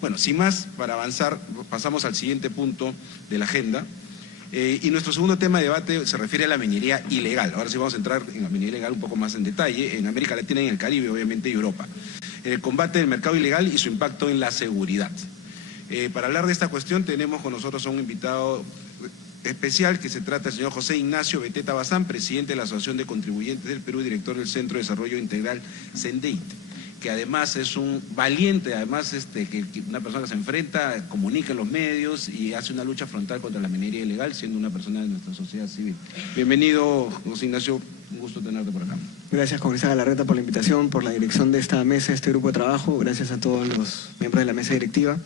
Bueno, sin más, para avanzar, pasamos al siguiente punto de la agenda. Y nuestro segundo tema de debate se refiere a la minería ilegal. Ahora sí vamos a entrar en la minería ilegal un poco más en detalle, en América Latina, en el Caribe, obviamente, y Europa. El combate del mercado ilegal y su impacto en la seguridad. Para hablar de esta cuestión tenemos con nosotros a un invitado especial, que se trata del señor José Ignacio Beteta Bazán, presidente de la Asociación de Contribuyentes del Perú, director del Centro de Desarrollo Integral CENDEIT, que además es un valiente, además que una persona que se enfrenta, comunica en los medios y hace una lucha frontal contra la minería ilegal, siendo una persona de nuestra sociedad civil. Bienvenido, José Ignacio, un gusto tenerte por acá. Gracias, congresal Galarreta, por la invitación, por la dirección de esta mesa, este grupo de trabajo. Gracias a todos los miembros de la mesa directiva.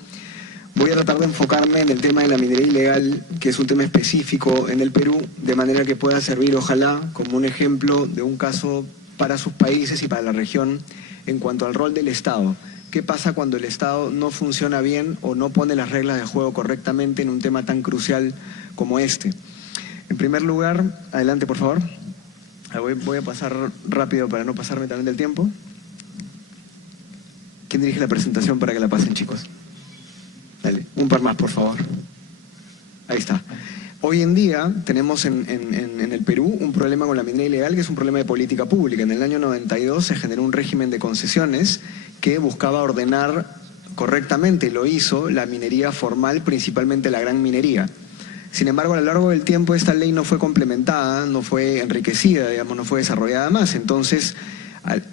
Voy a tratar de enfocarme en el tema de la minería ilegal, que es un tema específico en el Perú, de manera que pueda servir, ojalá, como un ejemplo de un caso para sus países y para la región en cuanto al rol del Estado. ¿Qué pasa cuando el Estado no funciona bien o no pone las reglas de juego correctamente en un tema tan crucial como este? En primer lugar, adelante por favor. Voy a pasar rápido para no pasarme también del tiempo. ¿Quién dirige la presentación para que la pasen, chicos? Dale, un par más, por favor. Ahí está. Hoy en día tenemos en el Perú un problema con la minería ilegal, que es un problema de política pública. En el año 92 se generó un régimen de concesiones que buscaba ordenar correctamente, y lo hizo, la minería formal, principalmente la gran minería. Sin embargo, a lo largo del tiempo esta ley no fue complementada, no fue enriquecida, digamos, no fue desarrollada más. Entonces,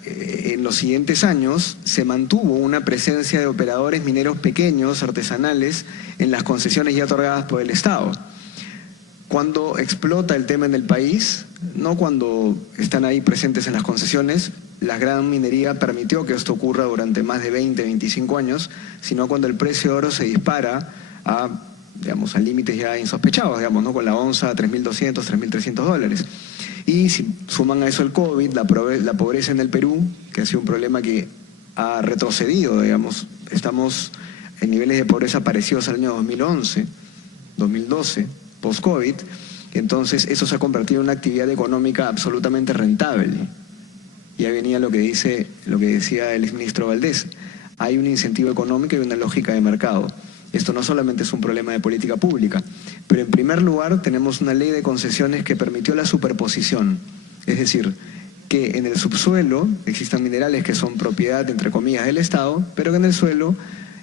en los siguientes años se mantuvo una presencia de operadores mineros pequeños, artesanales, en las concesiones ya otorgadas por el Estado. Cuando explota el tema en el país, no cuando están ahí presentes en las concesiones, la gran minería permitió que esto ocurra durante más de 20, 25 años, sino cuando el precio de oro se dispara a límites ya insospechados, digamos, ¿no? Con la onza a $3.200, $3.300. Y si suman a eso el COVID, la pobreza en el Perú, que ha sido un problema que ha retrocedido, digamos, estamos en niveles de pobreza parecidos al año 2011, 2012, post-COVID, entonces eso se ha convertido en una actividad económica absolutamente rentable. Ya venía lo que decía el exministro Valdés, hay un incentivo económico y una lógica de mercado. Esto no solamente es un problema de política pública, pero en primer lugar tenemos una ley de concesiones que permitió la superposición, es decir, que en el subsuelo existan minerales que son propiedad, entre comillas, del Estado, pero que en el suelo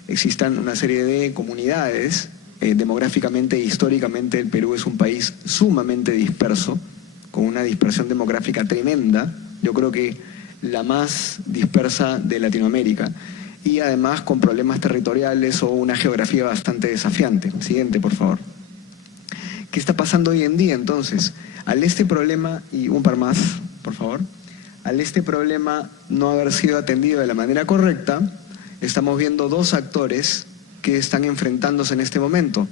existan una serie de comunidades. Demográficamente e históricamente el Perú es un país sumamente disperso, con una dispersión demográfica tremenda, yo creo que la más dispersa de Latinoamérica, y además con problemas territoriales o una geografía bastante desafiante. Siguiente, por favor. ¿Qué está pasando hoy en día entonces? Al este problema, y un par más, por favor, al este problema no haber sido atendido de la manera correcta, estamos viendo dos actores que están enfrentándose en este momento.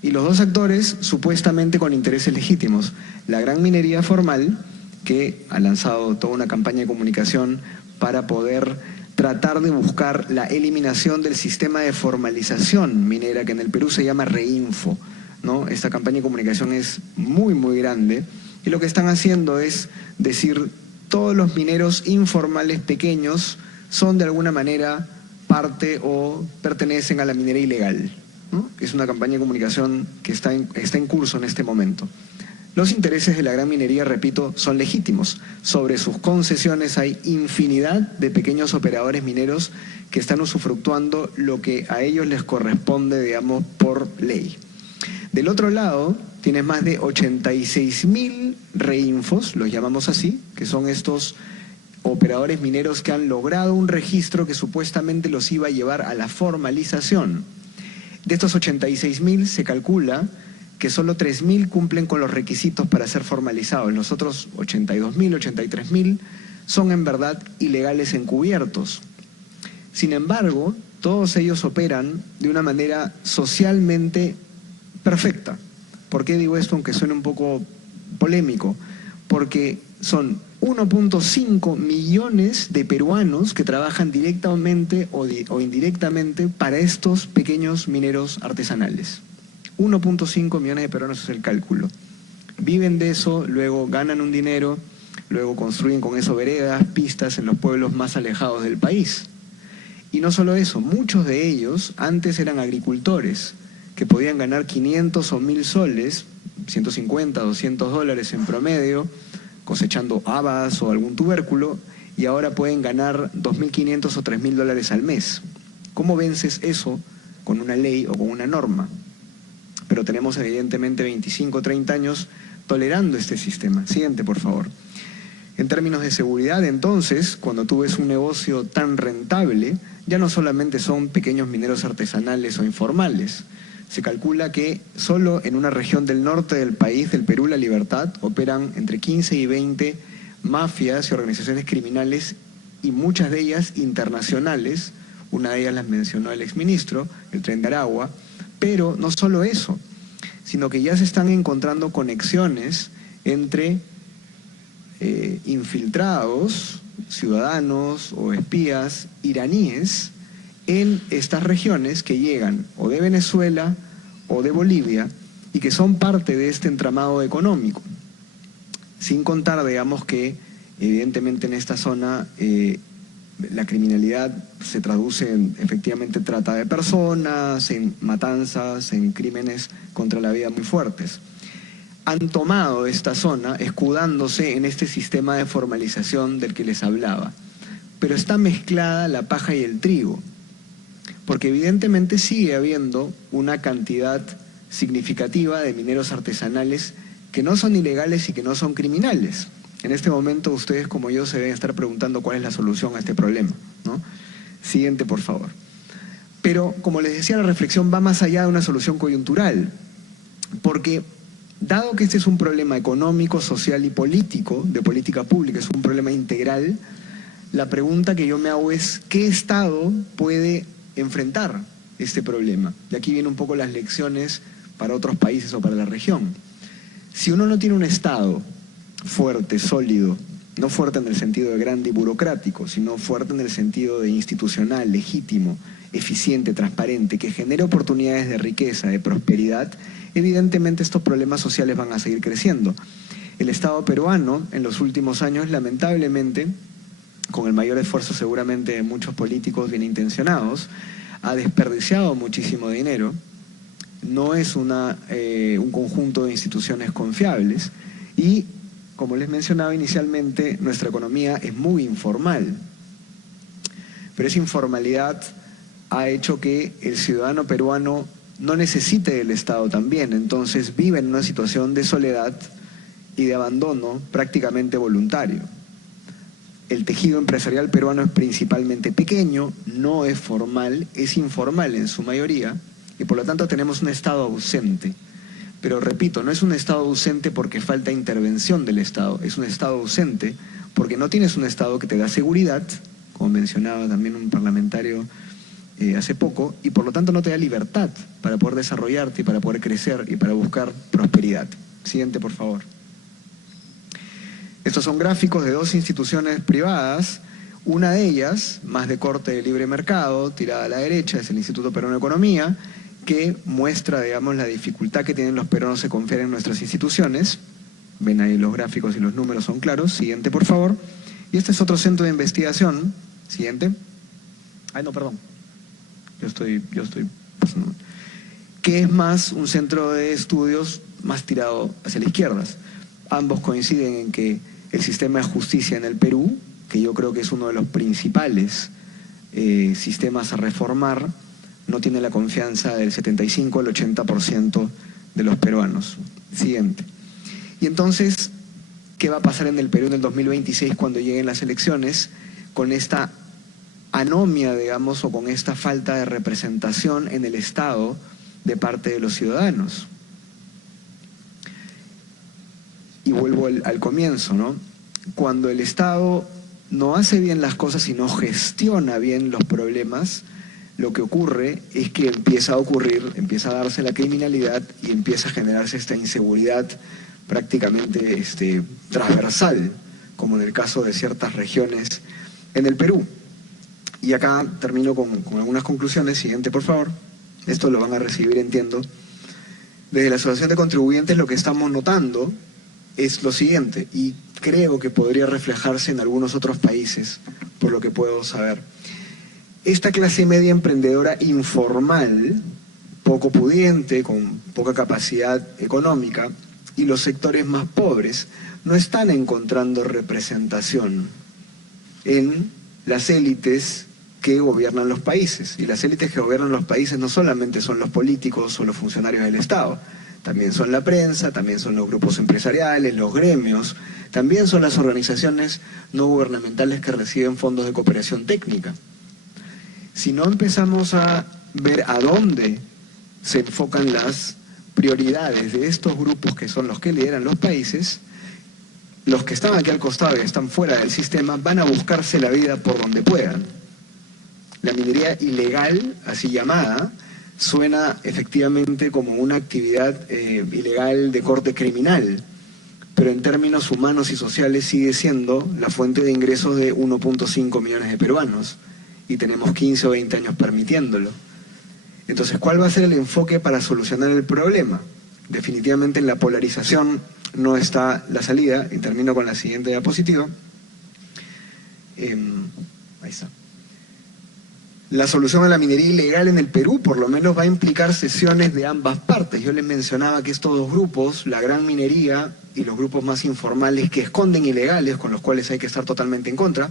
Y los dos actores supuestamente con intereses legítimos. La gran minería formal, que ha lanzado toda una campaña de comunicación para poder tratar de buscar la eliminación del sistema de formalización minera, que en el Perú se llama Reinfo, ¿no? Esta campaña de comunicación es muy, muy grande, y lo que están haciendo es decir, todos los mineros informales pequeños son de alguna manera parte o pertenecen a la minería ilegal, ¿no? Es una campaña de comunicación que está en curso en este momento. Los intereses de la gran minería, repito, son legítimos. Sobre sus concesiones hay infinidad de pequeños operadores mineros que están usufructuando lo que a ellos les corresponde, digamos, por ley. Del otro lado, tienes más de 86.000 reinfos, los llamamos así, que son estos operadores mineros que han logrado un registro que supuestamente los iba a llevar a la formalización. De estos 86.000 se calcula que solo 3.000 cumplen con los requisitos para ser formalizados. Los otros 82.000, 83.000 son en verdad ilegales encubiertos. Sin embargo, todos ellos operan de una manera socialmente perfecta. ¿Por qué digo esto, aunque suene un poco polémico? Porque son 1.5 millones de peruanos que trabajan directamente o indirectamente para estos pequeños mineros artesanales. 1.5 millones de peruanos es el cálculo. Viven de eso, luego ganan un dinero, luego construyen con eso veredas, pistas en los pueblos más alejados del país. Y no solo eso, muchos de ellos antes eran agricultores que podían ganar 500 o 1000 soles, 150, 200 dólares en promedio, cosechando habas o algún tubérculo, y ahora pueden ganar 2.500 o 3.000 dólares al mes. ¿Cómo vences eso con una ley o con una norma? Pero tenemos evidentemente 25 o 30 años tolerando este sistema. Siguiente, por favor. En términos de seguridad, entonces, cuando tú ves un negocio tan rentable, ya no solamente son pequeños mineros artesanales o informales. Se calcula que solo en una región del norte del país, del Perú, La Libertad, operan entre 15 y 20 mafias y organizaciones criminales, y muchas de ellas internacionales. Una de ellas las mencionó el exministro, el Tren de Aragua. Pero no solo eso, sino que ya se están encontrando conexiones entre infiltrados, ciudadanos o espías iraníes en estas regiones que llegan o de Venezuela o de Bolivia y que son parte de este entramado económico. Sin contar, digamos, que evidentemente en esta zona la criminalidad se traduce en efectivamente trata de personas, en matanzas, en crímenes contra la vida muy fuertes. Han tomado esta zona escudándose en este sistema de formalización del que les hablaba. Pero está mezclada la paja y el trigo, porque evidentemente sigue habiendo una cantidad significativa de mineros artesanales que no son ilegales y que no son criminales. En este momento ustedes como yo se deben estar preguntando cuál es la solución a este problema, ¿no? Siguiente, por favor. Pero, como les decía, la reflexión va más allá de una solución coyuntural, porque dado que este es un problema económico, social y político, de política pública, es un problema integral, la pregunta que yo me hago es, ¿qué Estado puede enfrentar este problema? Y aquí vienen un poco las lecciones para otros países o para la región. Si uno no tiene un Estado fuerte, sólido, no fuerte en el sentido de grande y burocrático, sino fuerte en el sentido de institucional, legítimo, eficiente, transparente, que genere oportunidades de riqueza, de prosperidad, evidentemente estos problemas sociales van a seguir creciendo. El Estado peruano, en los últimos años, lamentablemente, con el mayor esfuerzo seguramente de muchos políticos bien intencionados, ha desperdiciado muchísimo dinero, no es un conjunto de instituciones confiables y, como les mencionaba inicialmente, nuestra economía es muy informal. Pero esa informalidad ha hecho que el ciudadano peruano no necesite del Estado también, entonces vive en una situación de soledad y de abandono prácticamente voluntario. El tejido empresarial peruano es principalmente pequeño, no es formal, es informal en su mayoría, y por lo tanto tenemos un Estado ausente. Pero repito, no es un Estado ausente porque falta intervención del Estado, es un Estado ausente porque no tienes un Estado que te da seguridad, como mencionaba también un parlamentario hace poco, y por lo tanto no te da libertad para poder desarrollarte y para poder crecer y para buscar prosperidad. Siguiente, por favor. Estos son gráficos de dos instituciones privadas. Una de ellas, más de corte de libre mercado, tirada a la derecha, es el Instituto Peruano de Economía, que muestra, digamos, la dificultad que tienen los peruanos de confiar en nuestras instituciones. Ven ahí los gráficos y los números son claros. Siguiente, por favor. Y este es otro centro de investigación. Siguiente. Ay, no, perdón. Yo estoy que es más un centro de estudios más tirado hacia la izquierda. Ambos coinciden en que el sistema de justicia en el Perú, que yo creo que es uno de los principales sistemas a reformar, no tiene la confianza del 75 al 80% de los peruanos. Siguiente. Y entonces, ¿qué va a pasar en el Perú en el 2026 cuando lleguen las elecciones con esta anomia, digamos, o con esta falta de representación en el Estado de parte de los ciudadanos? Y vuelvo al comienzo, ¿no? Cuando el Estado no hace bien las cosas y no gestiona bien los problemas, lo que ocurre es que empieza a darse la criminalidad y empieza a generarse esta inseguridad prácticamente transversal, como en el caso de ciertas regiones en el Perú. Y acá termino con algunas conclusiones. Siguiente, por favor. Esto lo van a recibir, entiendo. Desde la Asociación de Contribuyentes lo que estamos notando es lo siguiente, y creo que podría reflejarse en algunos otros países, por lo que puedo saber. esta clase media emprendedora informal, poco pudiente, con poca capacidad económica, y los sectores más pobres no están encontrando representación en las élites que gobiernan los países. Y las élites que gobiernan los países no solamente son los políticos o los funcionarios del Estado, también son la prensa, también son los grupos empresariales, los gremios, también son las organizaciones no gubernamentales que reciben fondos de cooperación técnica. Si no empezamos a ver a dónde se enfocan las prioridades de estos grupos que son los que lideran los países, los que están aquí al costado y están fuera del sistema van a buscarse la vida por donde puedan. La minería ilegal, así llamada, suena efectivamente como una actividad ilegal de corte criminal, pero en términos humanos y sociales sigue siendo la fuente de ingresos de 1.5 millones de peruanos, y tenemos 15 o 20 años permitiéndolo. Entonces, ¿cuál va a ser el enfoque para solucionar el problema? Definitivamente en la polarización no está la salida, y termino con la siguiente diapositiva. Ahí está. La solución a la minería ilegal en el Perú por lo menos va a implicar sesiones de ambas partes. Yo les mencionaba que estos dos grupos, la gran minería y los grupos más informales que esconden ilegales, con los cuales hay que estar totalmente en contra,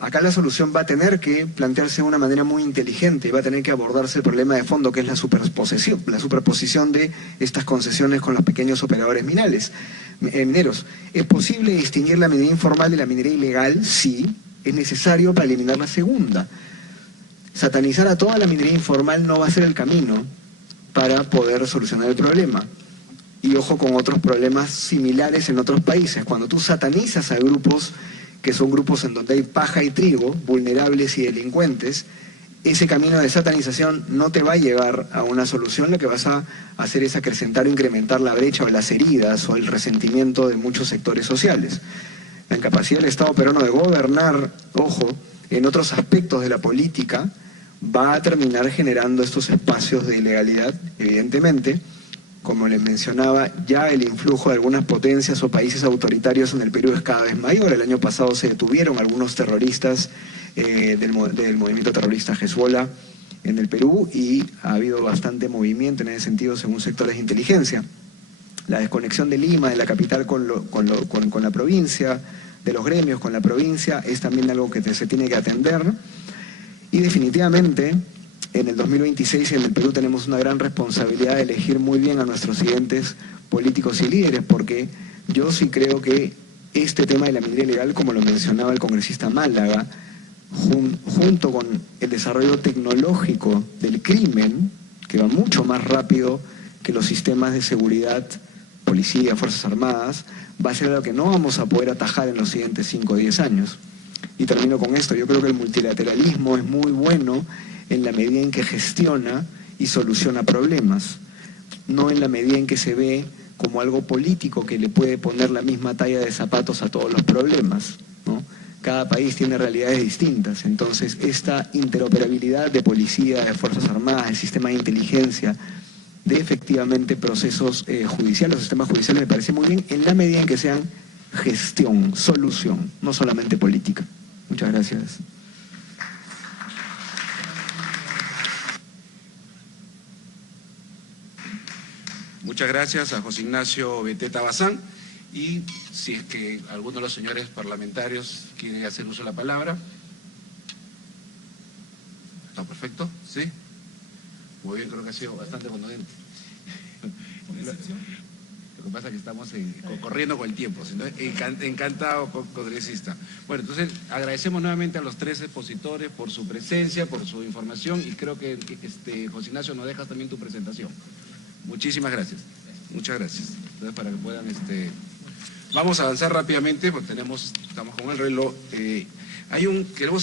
acá la solución va a tener que plantearse de una manera muy inteligente y va a tener que abordarse el problema de fondo, que es la superposición de estas concesiones con los pequeños operadores mineros. ¿Es posible distinguir la minería informal de la minería ilegal? Sí, es necesario para eliminar la segunda. Satanizar a toda la minería informal no va a ser el camino para poder solucionar el problema. Y ojo con otros problemas similares en otros países. Cuando tú satanizas a grupos que son grupos en donde hay paja y trigo, vulnerables y delincuentes, ese camino de satanización no te va a llevar a una solución. Lo que vas a hacer es acrecentar o incrementar la brecha o las heridas o el resentimiento de muchos sectores sociales. La incapacidad del Estado peruano de gobernar, ojo, en otros aspectos de la política, va a terminar generando estos espacios de ilegalidad, evidentemente. Como les mencionaba, ya el influjo de algunas potencias o países autoritarios en el Perú es cada vez mayor. El año pasado se detuvieron algunos terroristas del movimiento terrorista Hezbollah en el Perú, y ha habido bastante movimiento en ese sentido según sectores de inteligencia. La desconexión de Lima, de la capital con la provincia, de los gremios con la provincia, es también algo que se tiene que atender. Y definitivamente, en el 2026 en el Perú tenemos una gran responsabilidad de elegir muy bien a nuestros siguientes políticos y líderes, porque yo sí creo que este tema de la minería ilegal, como lo mencionaba el congresista Málaga, junto con el desarrollo tecnológico del crimen, que va mucho más rápido que los sistemas de seguridad, policía, Fuerzas Armadas, va a ser algo que no vamos a poder atajar en los siguientes 5 o 10 años. Y termino con esto. Yo creo que el multilateralismo es muy bueno en la medida en que gestiona y soluciona problemas, no en la medida en que se ve como algo político que le puede poner la misma talla de zapatos a todos los problemas, ¿no? Cada país tiene realidades distintas, entonces esta interoperabilidad de policía, de Fuerzas Armadas, de sistema de inteligencia, de efectivamente procesos judiciales, los sistemas judiciales, me parece muy bien en la medida en que sean gestión, solución, no solamente política. Muchas gracias. Muchas gracias a José Ignacio Beteta Bazán. Y si es que alguno de los señores parlamentarios quiere hacer uso de la palabra. ¿Está perfecto? ¿Sí? Muy bien, creo que ha sido bastante contundente. Lo que pasa es que estamos corriendo con el tiempo, ¿no? Encantado, congresista. Bueno, entonces agradecemos nuevamente a los 3 expositores por su presencia, por su información, y creo que José Ignacio, nos dejas también tu presentación. Muchísimas gracias. Muchas gracias. Entonces, para que puedan... Vamos a avanzar rápidamente, porque estamos con el reloj. Queremos